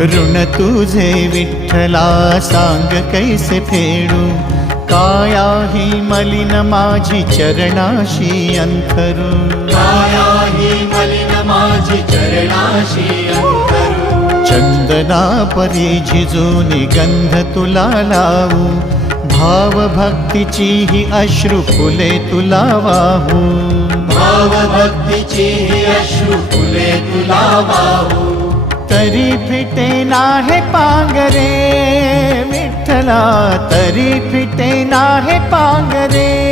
ऋण तुझे विठ्ठला सांग कैसे फेडू, काया ही मलिन माझी चरणाशी अंतरू, काया ही मलिन माझी चरणाशी अंतरू। चंदना परी झिजूनी गंध तुला लावू, भाव भक्तीची ही अश्रु फुले तुला वाहू, भाव भक्तीची ही अश्रु फुले तुला वाहू। तरी फिटे नाहे पांगरे विठ्ठला, तरी फिटे नाहे पांगरे।